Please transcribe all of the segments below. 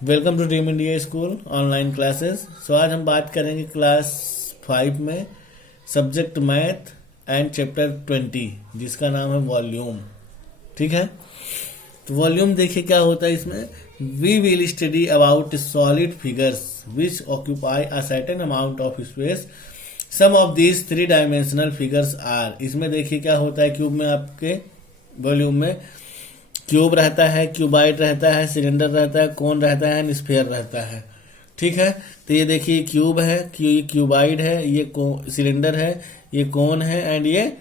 Welcome to dream India school online classes. आज हम बात करेंगे क्लास 5 में सब्जेक्ट मैथ एंड चैप्टर 20 जिसका नाम है वॉल्यूम। ठीक है, तो वॉल्यूम देखिए क्या होता है इसमें। We will study about solid figures which occupy a certain amount of space. Some of these 3 dimensional figures are. इसमें देखिए क्या होता है, क्यूब में आपके वॉल्यूम में क्यूब रहता है, क्यूबाइड रहता है, सिलेंडर रहता है, कोन रहता है, स्फीयर रहता है। ठीक है, तो ये देखिए क्यूब है, ये क्यूबाइड है, ये सिलेंडर है, ये कोन है एंड ये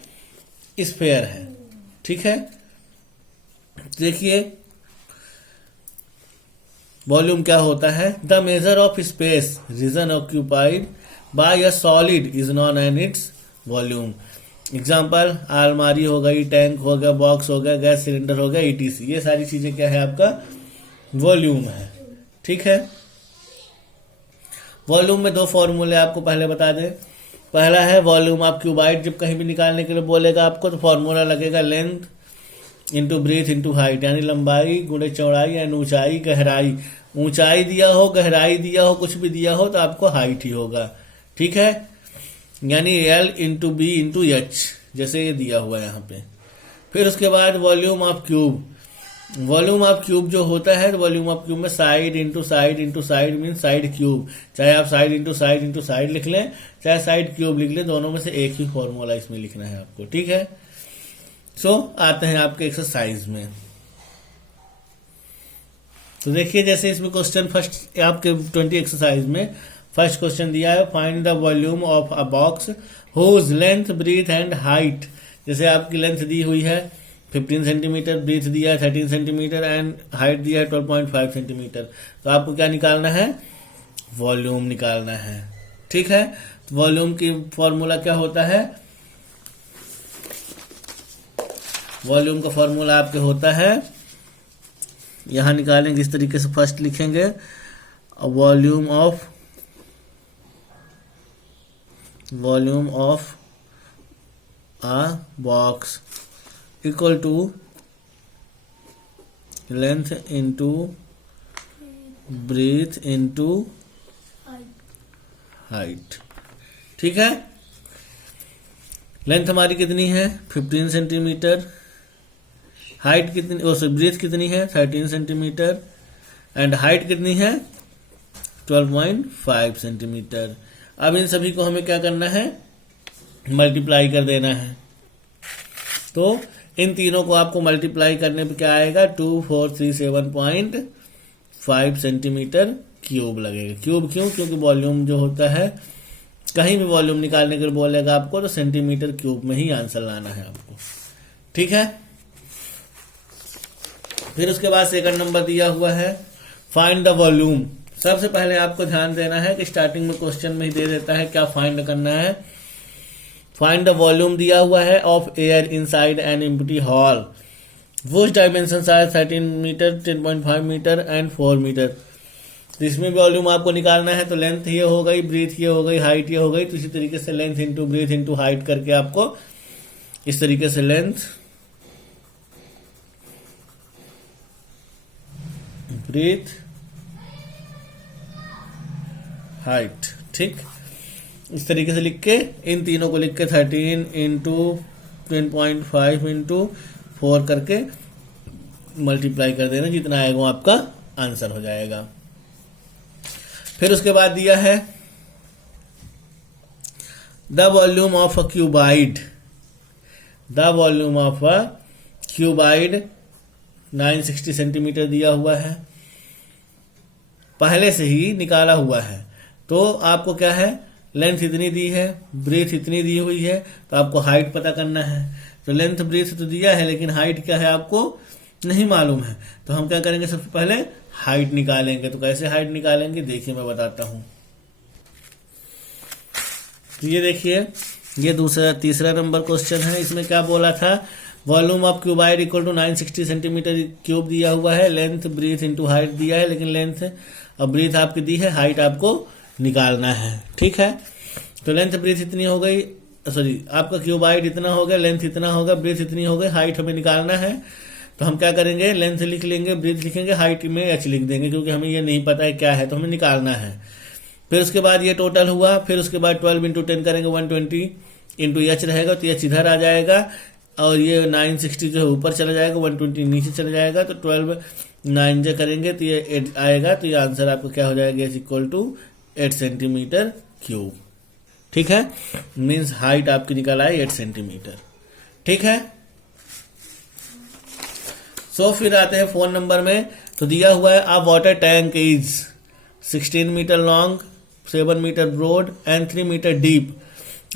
स्फीयर है। ठीक है, देखिए वॉल्यूम क्या होता है। The measure of space region occupied by a solid is known and its volume. Example, अलमारी हो गई, टैंक हो गया, बॉक्स हो गया, गैस सिलेंडर हो गया, ईटीसी। ये सारी चीजें क्या है, आपका वॉल्यूम है। ठीक है, वॉल्यूम में 2 फॉर्मूले आपको पहले बता दें। पहला है वॉल्यूम ऑफ क्यूबाइड। जब कहीं भी निकालने के लिए बोलेगा आपको तो फॉर्मूला लगेगा length into breadth into height, यानी लंबाई गुणे चौड़ाई एंड ऊंचाई गहराई। ऊंचाई दिया हो, गहराई दिया हो, कुछ भी दिया हो तो आपको हाइट ही होगा। ठीक है, यानी L into B into H, जैसे ये दिया हुआ है यहाँ पे। फिर उसके बाद volume of cube. Volume of cube जो होता है, वॉल्यूम ऑफ क्यूब में side into side into side mean side cube. चाहे आप साइड इंटू साइड लिख लें, चाहे साइड क्यूब लिख लें, दोनों में से एक ही फॉर्मूला इसमें लिखना है आपको। ठीक है, आते हैं आपके एक्सरसाइज में। तो देखिए जैसे इसमें क्वेश्चन फर्स्ट आपके 20 एक्सरसाइज में फर्स्ट क्वेश्चन दिया है, find the volume of a box whose length breadth and height. जैसे आपकी लेंथ दी हुई है 15 सेंटीमीटर, ब्रीथ दिया है 13 सेंटीमीटर एंड हाइट दिया है 12.5 सेंटीमीटर। तो आपको क्या निकालना है, वॉल्यूम निकालना है। ठीक है, तो वॉल्यूम की फॉर्मूला क्या होता है, वॉल्यूम का फॉर्मूला आपके होता है, यहां निकालेंगे इस तरीके से। फर्स्ट लिखेंगे volume of a box equal to length into breadth into height। ठीक है, लेंथ हमारी कितनी है 15 सेंटीमीटर, हाइट कितनी, ब्रीथ कितनी है 13 सेंटीमीटर एंड हाइट कितनी है 12.5 सेंटीमीटर। अब इन सभी को हमें क्या करना है, मल्टीप्लाई कर देना है। तो इन तीनों को आपको मल्टीप्लाई करने पे क्या आएगा, 2437.5 सेंटीमीटर क्यूब लगेगा। क्यूब क्यों, क्योंकि वॉल्यूम जो होता है, कहीं भी वॉल्यूम निकालने के लिए बोलेगा आपको तो सेंटीमीटर क्यूब में ही आंसर लाना है आपको। ठीक है, फिर उसके बाद सेकंड नंबर दिया हुआ है फाइंड द वॉल्यूम। सबसे पहले आपको ध्यान देना है कि स्टार्टिंग में क्वेश्चन में ही दे देता है क्या फाइंड करना है। फाइंड द वॉल्यूम दिया हुआ है of air inside an empty hall which dimensions are 13 metre, 10.5 metre and 4 metre. तो इसमें भी वॉल्यूम आपको निकालना है। तो लेंथ ये हो गई, ब्रीथ ये हो गई, हाइट ये हो गई। तो इसी तरीके से length into breadth into height करके आपको इस तरीके से लेंथ, ब्रीथ, हाइट, ठीक, इस तरीके से लिख के इन तीनों को लिख के 13 इंटू 10.5 इंटू 4 करके मल्टीप्लाई कर देना, जितना आएगा वो आपका आंसर हो जाएगा। फिर उसके बाद दिया है the volume of a cuboid. The volume of a cuboid 960 centimetre दिया हुआ है, पहले से ही निकाला हुआ है। तो आपको क्या है, लेंथ इतनी दी है, ब्रीथ इतनी दी हुई है, तो आपको हाइट पता करना है। तो लेंथ ब्रीथ तो दिया है लेकिन हाइट क्या है आपको नहीं मालूम है। तो हम क्या करेंगे, सबसे पहले हाइट निकालेंगे। तो कैसे हाइट निकालेंगे देखिए मैं बताता हूं। तो ये देखिए, ये तीसरा नंबर क्वेश्चन है। इसमें क्या बोला था, volume of cuboid equal to 960 centimetre cube दिया हुआ है, लेंथ ब्रीथ इंटू हाइट दिया है, लेकिन लेंथ और ब्रीथ आपकी दी है, हाइट आपको निकालना है। ठीक है, तो लेंथ ब्रीथ इतनी हो गई, आपका क्यूबाइड इतना हो गया, लेंथ इतना होगा, ब्रीथ इतनी हो गई, हाइट हमें निकालना है। तो हम क्या करेंगे, लेंथ लिख लेंगे, ब्रीथ लिखेंगे, हाइट में एच लिख देंगे, क्योंकि हमें ये नहीं पता है क्या है, तो हमें निकालना है। फिर उसके बाद ये टोटल हुआ, फिर उसके बाद 12 इंटू 10 करेंगे, 120 इंटू एच रहेगा, तो एच इधर आ जाएगा, और ये 960 जो है ऊपर चला जाएगा, 120 नीचे चला जाएगा, तो 12 9 जो करेंगे तो ये 8 आएगा, तो ये आंसर आपका क्या हो जाएगा, is equal to 8 centimetre cube. ठीक है, मीन्स हाइट आपकी निकल आए 8 सेंटीमीटर। ठीक है, सो फिर आते हैं फोन नंबर में। तो दिया हुआ है a water tank is 16 metre long, 7 metre broad and 3 metre deep,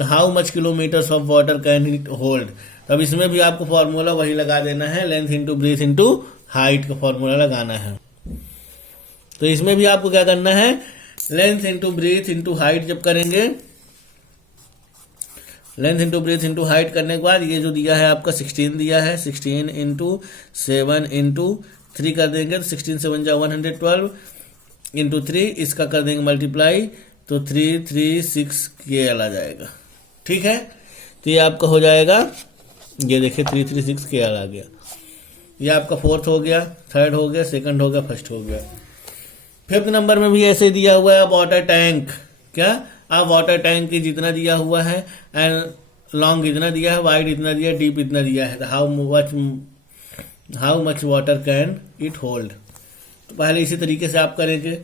how much kilometres of water can it hold. अब इसमें भी आपको फॉर्मूला वही लगा देना है, length into breadth into height का फॉर्मूला लगाना है। तो इसमें भी आपको क्या करना है, length into breadth into height जब करेंगे, length into breadth into height करने के बाद ये जो दिया है आपका 16 दिया है, 16 इंटू 7 इंटू 3 कर देंगे, तो 16 7 जा 112 इंटू 3, इसका कर देंगे मल्टीप्लाई, तो 336 के आ जाएगा। ठीक है, तो ये आपका हो जाएगा, ये देखिए 336 के आ गया। ये आपका फोर्थ हो गया, थर्ड हो गया, सेकंड हो गया, फर्स्ट हो गया। फिफ्थ नंबर में भी ऐसे दिया हुआ है वाटर टैंक, क्या आप वाटर टैंक की जितना दिया हुआ है, एंड लॉन्ग इतना दिया है, वाइड इतना दिया है, डीप इतना दिया है, how much water can it hold. तो पहले इसी तरीके से आप करेंगे,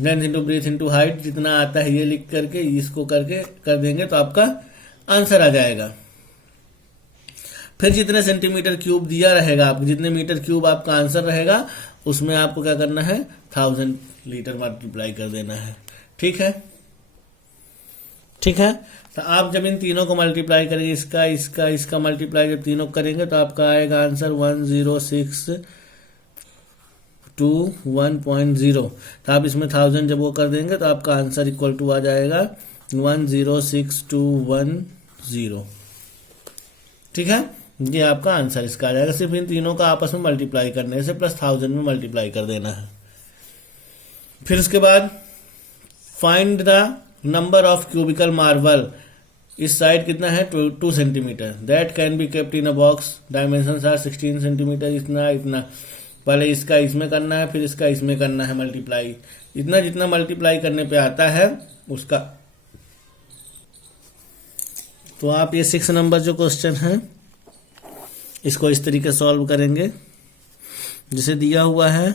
length into breadth into height जितना आता है ये लिख करके इसको करके कर देंगे, तो आपका आंसर आ जाएगा। फिर जितने सेंटीमीटर क्यूब दिया रहेगा आपको, जितने मीटर क्यूब आपका आंसर रहेगा, उसमें आपको क्या करना है, 1000 लीटर मल्टीप्लाई कर देना है। ठीक है, ठीक है, तो आप जब इन तीनों को मल्टीप्लाई करेंगे, इसका इसका इसका मल्टीप्लाई जब तीनों करेंगे, तो आपका आएगा आंसर 1062.0। तो आप इसमें 1000 जब वो कर देंगे, तो आपका आंसर इक्वल टू आ जाएगा 106210। ठीक है, ये आपका आंसर इसका आ जाएगा। सिर्फ इन तीनों का आपस में मल्टीप्लाई करने से प्लस 1000 में मल्टीप्लाई कर देना है। फिर उसके बाद find the number of cubical marble, इस साइड कितना है 2 centimetre, that can be kept in a box, dimension are 16 centimetre, इतना इतना। पहले इसका इसमें करना है, फिर इसका इसमें करना है मल्टीप्लाई, इतना जितना मल्टीप्लाई करने पे आता है उसका। तो आप ये 6 नंबर जो क्वेश्चन है इसको इस तरीके सॉल्व करेंगे, जिसे दिया हुआ है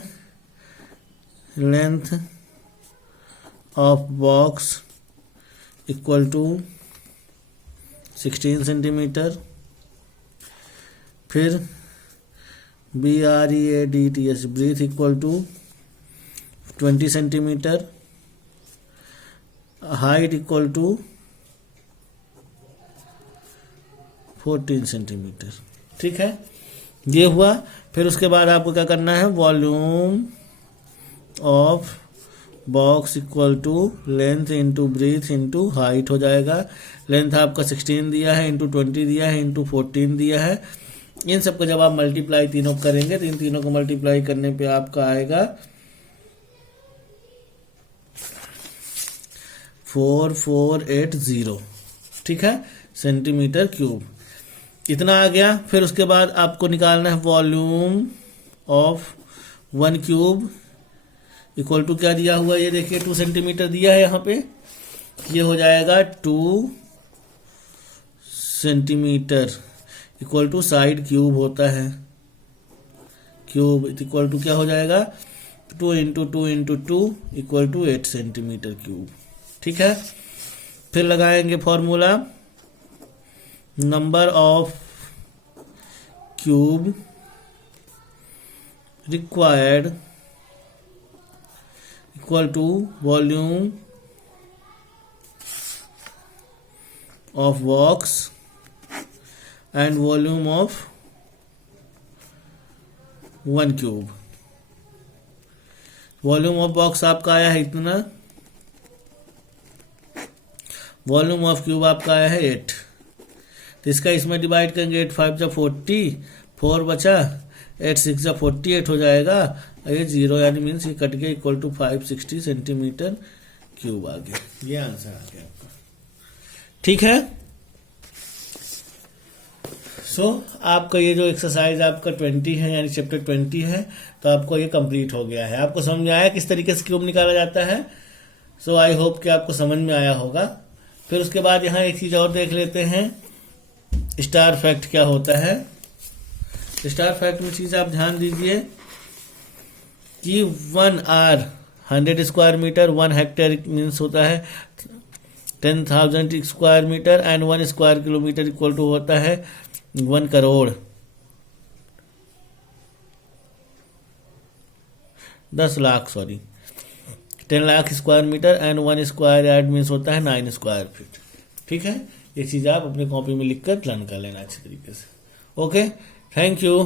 length of box equal to 16 centimetre, फिर BREADTH breadth equal to 20 centimetre, height equal to 14 centimetre. ठीक है, ये हुआ। फिर उसके बाद आपको क्या करना है, volume of box equal to length into breadth into height हो जाएगा। लेंथ आपका 16 दिया है, इंटू 20 दिया है, इंटू 14 दिया है। इन सबको जब आप मल्टीप्लाई तीनों करेंगे, तो इन तीनों को मल्टीप्लाई करने पे आपका आएगा 4480। ठीक है, सेंटीमीटर क्यूब इतना आ गया। फिर उसके बाद आपको निकालना है volume of 1 cube equal to क्या दिया हुआ है, ये देखिए 2 सेंटीमीटर दिया है यहाँ पे, ये हो जाएगा 2 centimetre equal to side cube होता है, क्यूब इक्वल टू क्या हो जाएगा 2 into 2 into 2 equal to 8 centimetre cube. ठीक है, फिर लगाएंगे formula, number of cube required equal to volume of box and volume of 1 cube. Volume of box आपका आया है इतना, वॉल्यूम ऑफ क्यूब आपका आया है 8, तो इसका इसमें डिवाइड करेंगे, 8 5 जा 40, 4 बचा, 8 6 जा 48 हो जाएगा, ये 0 यानी मीन्स ये कट गया, इक्वल टू 560 सेंटीमीटर क्यूब आ गया। ये आंसर आ गया आपका। ठीक है, आपका ये जो एक्सरसाइज आपका 20 है यानी चैप्टर 20 है, तो आपको ये कंप्लीट हो गया है। आपको समझ में आया किस तरीके से क्यूब निकाला जाता है? आई होप कि आपको समझ में आया होगा। फिर उसके बाद यहाँ एक चीज और देख लेते हैं, स्टार फैक्ट क्या होता है। स्टार फैक्ट में चीज आप ध्यान दीजिए कि 1 are 100 square metre, 1 hectare means होता है 10,000 square metre and 1 square kilometre equal to होता है 1 crore, 10 lakh 10 lakh square metre and 1 square yard means होता है 9 स्क्वायर फीट। ठीक है, ये चीज आप अपनी कॉपी में लिखकर लर्न कर लेना अच्छे तरीके से। Okay, thank you.